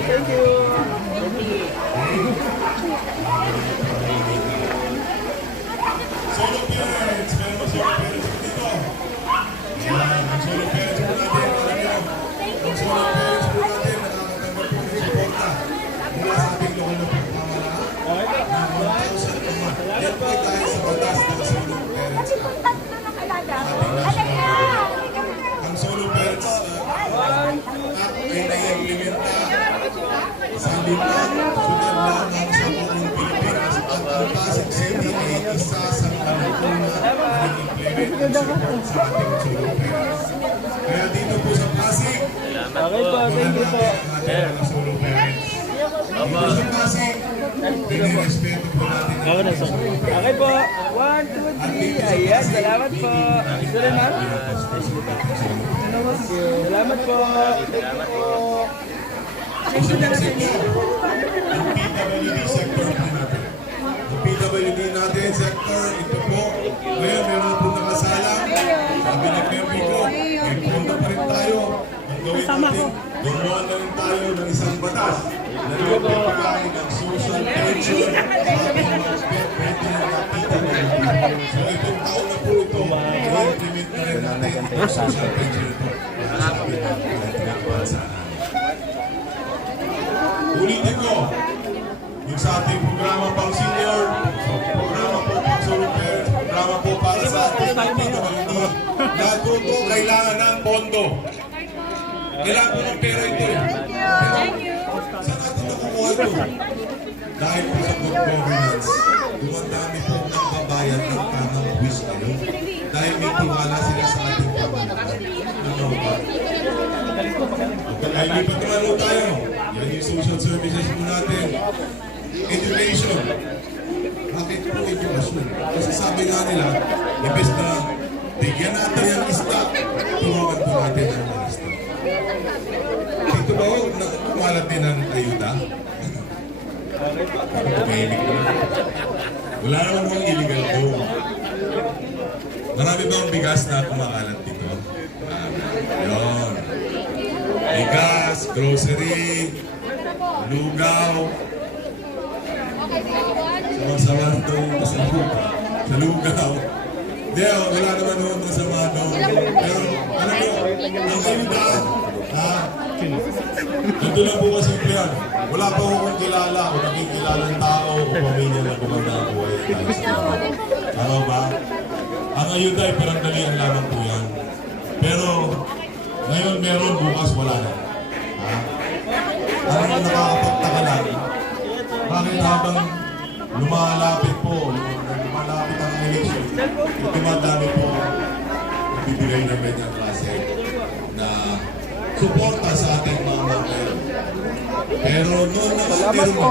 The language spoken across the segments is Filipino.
Thank you. Solo parents, meron ba solo parents po dito? Yan, ang solo parents po natin, alam niyo, ang solo parents po natin, nakakatanggap po ng suporta mula sa ating lokal na pagpamalaan ng 1,000 a month. Yan po ay dahil sa batas ng solo parents act. Ang solo parents act ay nai-implementa sa limang sunod lamang sa buong Pilipinas at ang Pasig City ay isa sa kanatuna na nag-implement ng support sa ating solo parents. Kaya dito po sa Pasig, Okay po, thank you po. ating mga solo parents. Dito sa Pasig, pinirespeto po natin ang ating solo parents. Okay po. 1, 2, 3. Ayan, salamat po. Ito rin, ma'am. Salamat po. Salamat po. Susunod sa inyo, ang PWD sector po natin. Ang PWD natin sector, ito po. Ngayon, meron po nakasalang. Sabi ng Merby ko, may pondo pa rin tayo. Ang gawin natin, gumawa na rin tayo ng isang batas na nagpapagay ng social pension sa ating mga pwede na PWD. So itong taon na po ito, i-implement na rin natin ang social pension ito. Sa ating mga pinagpasaan. Ulitin ko, yung sa ating programa pang senior, programa po pang solo parents, programa po para sa ating PWD. Lahat po ito kailangan ng pondo. Kailangan po ng pera ito. Pero saan natin nakukuha ito? Dahil po sa good governance, dumadami po ng babayan ng tamang buwis ngayon. Dahil may tiwala sila sa ating pamahalaan. Ano ba? Ay, lipat naman po tayo. Yan yung social services po natin. Education. Bakit po education? Kasi sabi nga nila, imbes na bigyan natin yung isda, tulungan po natin ang mga isda. Dito ba ho, nakukumalat din ang ayuda? Tumahimik ko lang. Wala naman mong illegal po. Marami ba ang bigas na kumakalat dito? Yun. Bigas, grocery, lugaw. Sama-sama ito sa lugaw. Hindi, wala naman noon masama doon. Pero, alam mo, ang ayuda, ito lang po kasi yan. Wala pa akong kilala o nakikilalang tao o pamilya na gumanda ang buhay. Tama ba? Ang ayuda ay parandalian lamang po yan. Pero, ngayon meron, bukas wala na. Ang nakakapagtaka lang, bakit habang lumalapit ang eleksyon, dumadami po bibigay ng ganyang klase na suporta sa ating mga mamero. Pero noon naman, meron mo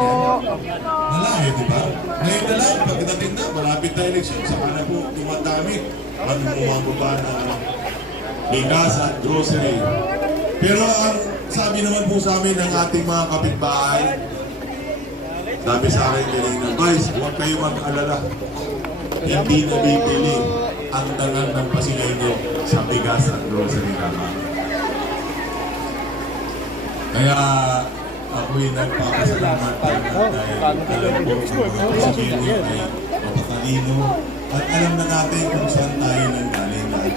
wala di ba? Ngayon na lang, pagdating na, malapit na eleksyon, saka na po dumadami ang bumababa na bigas at grocery. Pero ang sabi naman po sa amin ng ating mga kapitbahay, sabi sa akin kanina, guys, huwag kayo mag-alala. Hindi na bibili ang dangal ng Pasileño sa bigas at grocery naman. Kaya ako'y nagpapasalamat dahil alam ko ang mga Pasileño ay mapatalino at alam na natin kung saan tayo nanggaling lahat.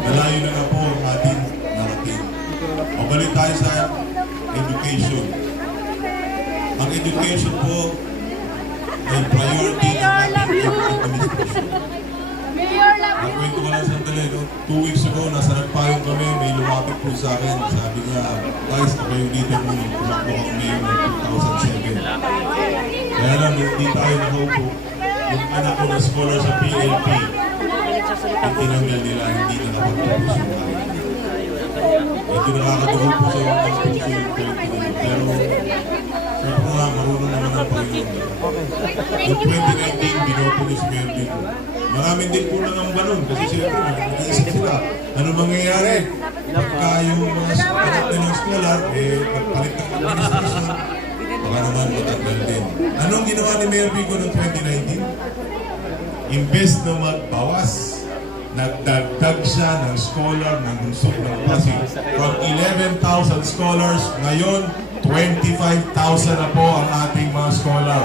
Malayo na po ang ating narating. Mabalik tayo sa education. Ang education po ay priority ng ating administration. Nakwento ko lang sandali, no? 2 weeks ago, nasa nagpayong kami, may lumapit po sa akin. Sabi niya, guys, ako yung leader mo, tumakbo ako ngayon ng 2007. Kaya lang, hindi tayo nakaupo. Yung anak ko na scholar sa PLP, itinanggal nila, hindi na napagtapos yung bahay. Ito nakakadugo po sa yung puso yung politiko. Pero, sabi ko nga, marunong naman ang Panginoon. Yung 2019, binoto ni si Merby ko. Maraming din po nangamba nun kasi siyempre, nag-iisip sila. Ano mangyayari? Pagka yung mga anak ng scholar, magpalit ng administration, baka naman matanggal din. Anong ginawa ni Merby ko noong 2019? Imbes na magbawas, nagdagdag siya ng scholar ng lungsod ng Pasig. From 11,000 scholars, ngayon 12,000 25,000 na po ang ating mga scholar.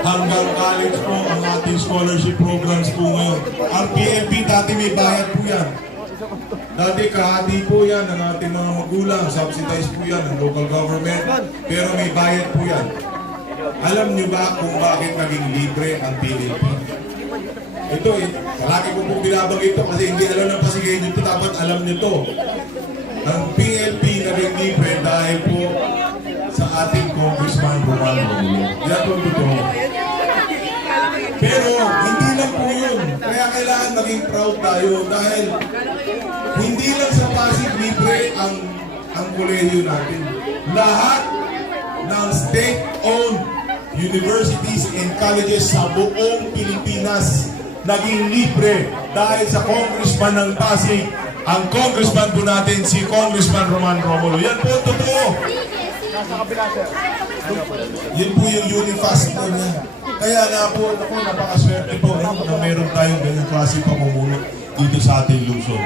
Hanggang college po ang ating scholarship programs po ngayon. Ang PLP dati may bayad po yan. Dati kahati po yan ng ating mga magulang, subsidized po yan ng local government, pero may bayad po yan. Alam niyo ba kung bakit naging libre ang PLP? Ito lagi ko pong binabanggit ito kasi hindi alam ng Pasigueño ito, dapat alam niyo ito. Ang PLP naging libre dahil po sa ating Congressman Romano. Yan po totoo. Pero hindi lang po yun. Kaya kailangan maging proud tayo dahil hindi lang sa Pasig libre ang kolehiyo natin. Lahat ng state-owned universities and colleges sa buong Pilipinas naging libre dahil sa congressman ng Pasig, ang congressman po natin, si Congressman Roman Romulo. Yan po totoo. Yan po yung Unifast po niya. Kaya nga po, ako, napakaswerte po na meron tayong ganyan klase pamumuno dito sa ating lungsod.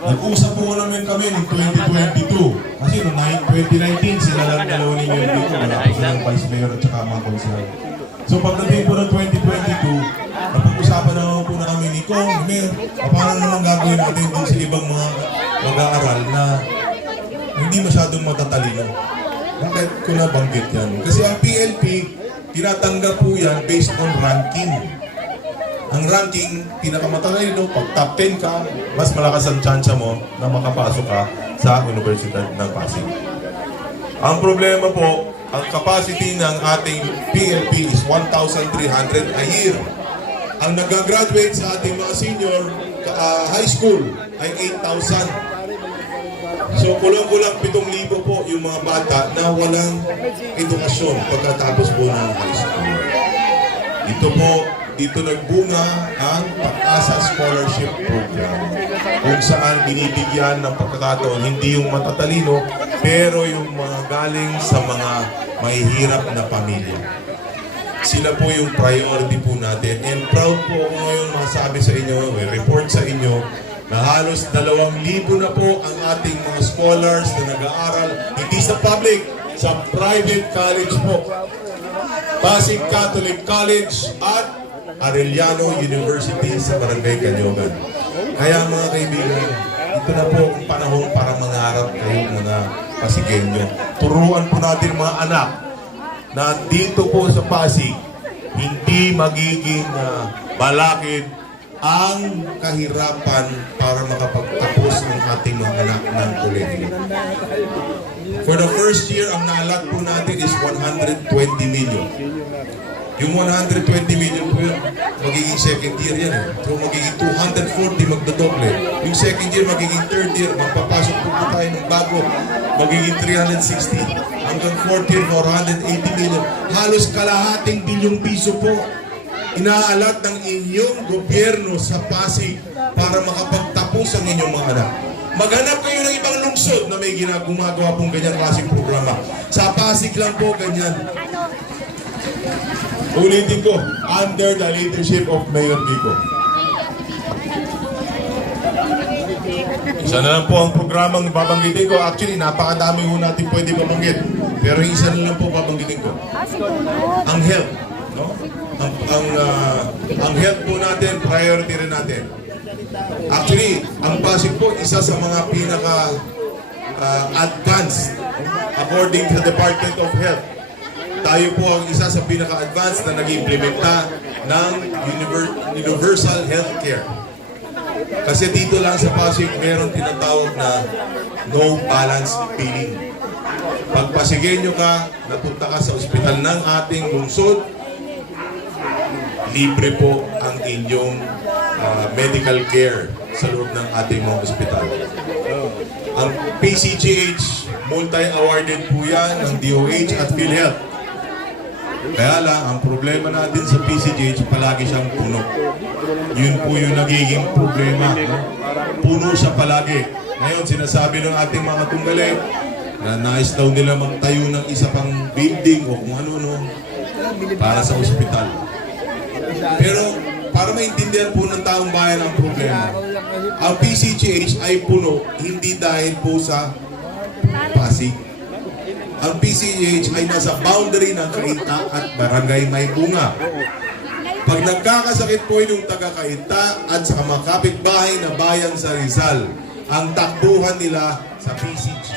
Nag-usap po namin kami noong 2022. Kasi noong 2019, sila lang dalawa ninyo dito. Wala po silang vice mayor at saka mga konsehal. So pagdating po ng 2022, napag-usapan naman po namin ni Kong, Mayor, paano naman gagawin natin dun sa ibang mga mag-aaral na hindi masyadong matatalino. Bakit ko nabanggit yan? Kasi ang PLP, tinatanggap po yan based on ranking. Ang ranking, pinakamatalino, pag top 10 ka, mas malakas ang tsansa mo na makapasok ka sa Universidad ng Pasig. Ang problema po, ang capacity ng ating PLP is 1,300 a year. Ang nag-graduate sa ating mga senior high school ay 8,000. So kulang-kulang 7,000 po yung mga bata na walang edukasyon pagkatapos po ng high school. Dito nagbunga ang Pag-asa Scholarship Program kung saan binibigyan ng pagkakataon hindi yung matatalino pero yung mga galing sa mga mahihirap na pamilya. Sila po yung priority po natin. And proud po ako ngayon masabi sa inyo, report sa inyo, na halos 2,000 na po ang ating mga scholars na nag-aaral, hindi sa public, sa private college po. Pasig Catholic College at Arellano University sa Barangay Canyogan. Kaya mga kaibigan, ito na po ang panahon para mangarap kayo mga Pasigueño. Turuan po natin mga anak na dito po sa Pasig, hindi magiging balakid ang kahirapan para makapagtapos ng ating mga anak ng kolehiyo. For the first year, ang naalat po natin is 120 million. Yung 120 million po yun, magiging second year yan eh. So magiging 240 magdodoble. Yung second year, magiging third year, magpapasok po tayo ng bago, magiging 360. Hanggang fourth year, 480 million. Halos kalahating bilyong piso po inaalat ng inyong gobyerno sa Pasig para makapagtapos ang inyong mga anak. Maghanap kayo ng ibang lungsod na may gumagawa pong ganyan klaseng programa. Sa Pasig lang po ganyan. Ulitin ko, under the leadership of Mayor Vico. Isa na lang po ang programang babanggitin ko. Actually, napakadami ho natin pwede babanggit. Pero isa na lang po babanggitin ko. Ang health. No? Ang health po natin, priority rin natin. Actually, ang Pasig po, isa sa mga pinaka-advanced according to the Department of Health. Tayo po ang isa sa pinaka-advanced na nag-implementa ng universal healthcare. Kasi dito lang sa Pasig, meron tinatawag na no balance billing. Pag Pasigueño ka, napunta ka sa ospital ng ating lungsod, libre po ang inyong medical care sa loob ng ating mga ospital. Ang PCGH, multi-awarded po yan ng DOH at PhilHealth. Kaya lang, ang problema natin sa PCGH, palagi siyang puno. Yun po yung nagiging problema. No? Puno siya palagi. Ngayon, sinasabi ng ating mga tunggalin na nais daw nila magtayo ng isa pang building o kung ano-ano para sa ospital. Pero para maintindihan po ng taong bayan ang problema. Ako lang kasi. Ang PCGH ay puno hindi dahil po sa Pasig. Ang PCGH ay nasa boundary ng Cainta at Barangay Maybunga. Pag nagkakasakit po yung taga-Cainta at sa makapitbahay na bayan sa Rizal, ang takbuhan nila sa PCGH.